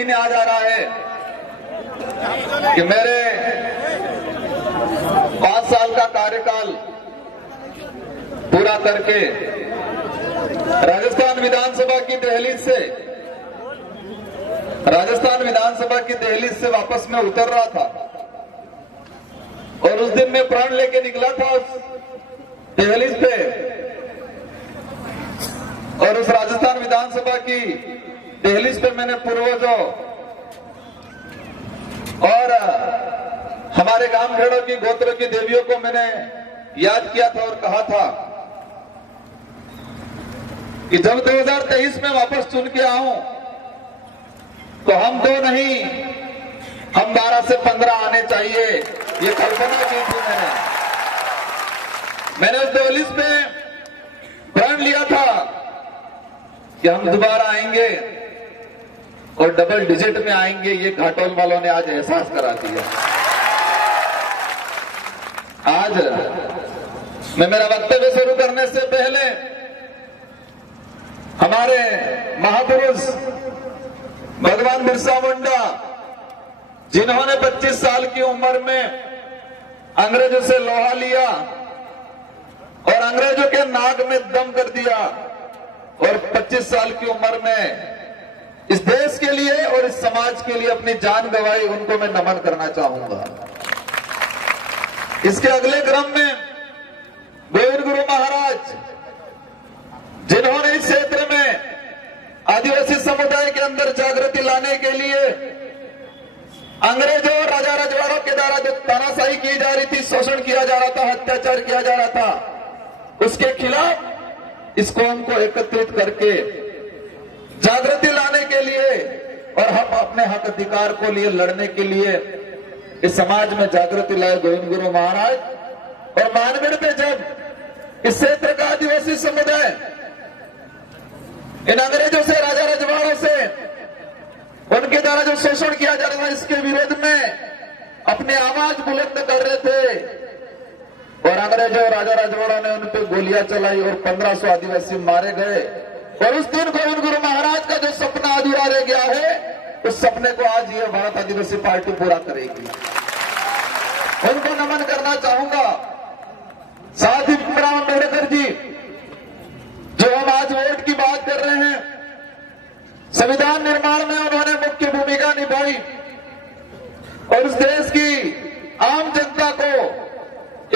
दिन याद आ रहा है कि मेरे 5 साल का कार्यकाल पूरा करके राजस्थान विधानसभा की दहलीज से वापस मैं उतर रहा था और उस दिन मैं प्राण लेके निकला था उस दहलीज पे, और उस राजस्थान विधानसभा की दहलीज पे मैंने पूर्वजों और हमारे गांव खेड़ों की गोत्रों की देवियों को मैंने याद किया था और कहा था कि जब 2023 में वापस चुन के आऊं तो हम 2 नहीं, हम 12 से 15 आने चाहिए, ये कल्पना की थी मैंने उस दहलीज पे प्रण लिया था कि हम दोबारा आएंगे और डबल डिजिट में आएंगे। ये घाटोल वालों ने आज एहसास करा दिया। आज मैं मेरा वक्तव्य शुरू करने से पहले हमारे महापुरुष भगवान बिरसा मुंडा, जिन्होंने 25 साल की उम्र में अंग्रेजों से लोहा लिया और अंग्रेजों के नाक में दम कर दिया और 25 साल की उम्र में इस देश के लिए और इस समाज के लिए अपनी जान गंवाई, उनको मैं नमन करना चाहूंगा। इसके अगले क्रम में गोविंद गुरु महाराज, जिन्होंने इस क्षेत्र में आदिवासी समुदाय के अंदर जागृति लाने के लिए अंग्रेजों और राजा रजवाड़ों के द्वारा जो तानाशाही की जा रही थी, शोषण किया जा रहा था, अत्याचार किया जा रहा था, उसके खिलाफ इस कौम को एकत्रित करके जागृति लाने के लिए और हम अपने हक अधिकार को लिए लड़ने के लिए इस समाज में जागृति लाए गोविंद गुरु महाराज। और मानगढ़ पे जब इस क्षेत्र का आदिवासी समुदाय इन अंग्रेजों से, राजा रजवाड़ों से, उनके द्वारा जो शोषण किया जा रहा था, इसके विरोध में अपनी आवाज बुलंद कर रहे थे और अंग्रेजों और राजा रजवाड़ों ने उन पर गोलियां चलाई और 1500 आदिवासी मारे गए। और उस दिन गोविंद गुरु महाराज का जो सपना अधूरा रह गया है, उस सपने को आज ये भारत आदिवासी पार्टी पूरा करेगी। उनको नमन करना चाहूंगा। साथ ही भीमराव अम्बेडकर जी, जो हम आज वोट की बात कर रहे हैं, संविधान निर्माण में उन्होंने मुख्य भूमिका निभाई और उस देश की आम जनता को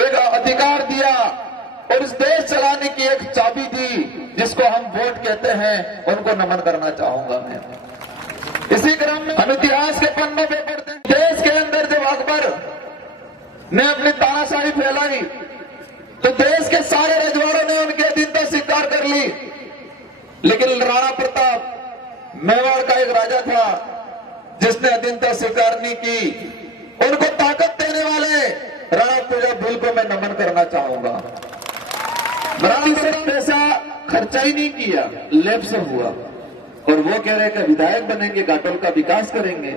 एक अधिकार दिया और इस देश चलाने की एक चाबी दी, जिसको हम वोट कहते हैं। उनको नमन करना चाहूंगा मैं। इसी क्रम में हम इतिहास के पन्नों पे पढ़ते हैं, देश के अंदर जब अकबर ने अपनी तानाशाही फैलाई तो देश के सारे रजवाड़ों ने उनकी अधीनता स्वीकार कर ली, लेकिन राणा प्रताप मेवाड़ का एक राजा था जिसने अधीनता स्वीकार नहीं की। उनको ताकत देने वाले राणा प्रताप भील को मैं नमन करना चाहूंगा। राणा से पैसा खर्चा ही नहीं किया, लेब से हुआ और वो कह रहे कि विधायक बनेंगे, घाटोल का विकास करेंगे।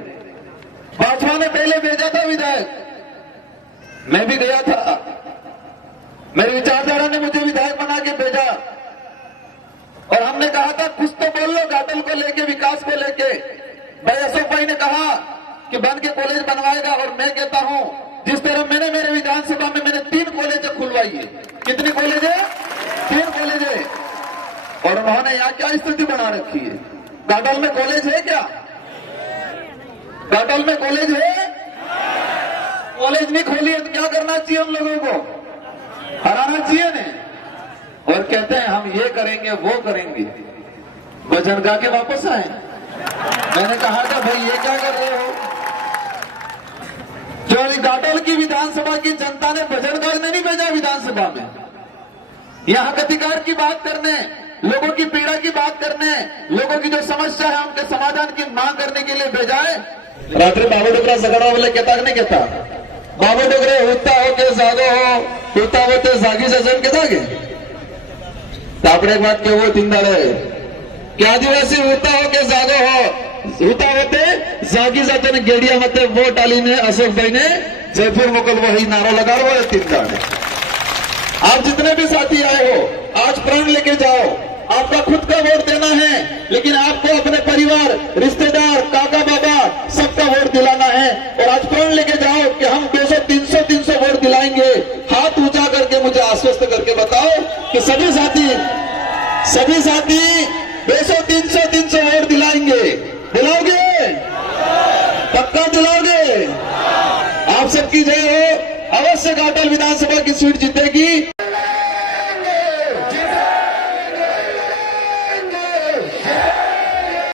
भाजपा ने पहले भेजा था विधायक, मैं भी गया था, मेरी विचारधारा ने मुझे विधायक बना के भेजा और हमने कहा था कुछ तो बोल लो घाटोल को लेके, विकास को लेके। भाई अशोक भाई ने कहा कि बन के कॉलेज बनवाएगा और मैं कहता हूं जिस तरह मैंने मेरे विधानसभा में मैंने 3 कॉलेज खुलवाई है। कितनी कॉलेज है? 3 कॉलेज है। और उन्होंने यहाँ क्या स्थिति बना रखी है? घाटोल में कॉलेज है क्या? घाटोल में कॉलेज है? कॉलेज नहीं खोली है तो क्या करना चाहिए? हम लोगों को हराना चाहिए ने। और कहते हैं हम ये करेंगे वो करेंगे, भजन गा के वापस आए। मैंने कहा था भाई ये क्या कर रहे हो? जो घाटोल की विधानसभा की जनता ने भजन गाने नहीं भेजा विधानसभा में, यहाँ के अधिकार की बात करने, लोगों की पीड़ा की बात करने, लोगों की जो समस्या है उनके समाधान की मांग करने के लिए भेजा है। रात्रि बाबू डोगरा झगड़ा बोले कहता नहीं कहता, बाबू डोगरे होता हो के जागो हो, होता होते जागी सजन कहता के तो આપણે એક વાત કેવો તિંદાળે કે આદિવાસી હોતા હો કે જાગો હો, હોતા હોતે જાગી જાતે ને ગેડિયા મતે વોટ આલીને અશોકભાઈ ને જયપુર મોકલવો ही नारा लगाड़ो है तिंदाड़े। आप जितने भी साथी आए हो आज प्रण लेके जाओ आपका खुद का वोट देना है, लेकिन आपको अपने परिवार, रिश्तेदार, काका बाबा सबका वोट दिलाना है। और आज प्रण लेके जाओ कि हम 200, 300 वोट दिलाएंगे। हाथ ऊंचा करके मुझे आश्वस्त करके बताओ कि सभी साथी 200, 300 वोट दिलाएंगे। दिलाओगे? पक्का दिलाओगे? आप सबकी जय हो। अवश्य घाटल विधानसभा की सीट जीतेगी।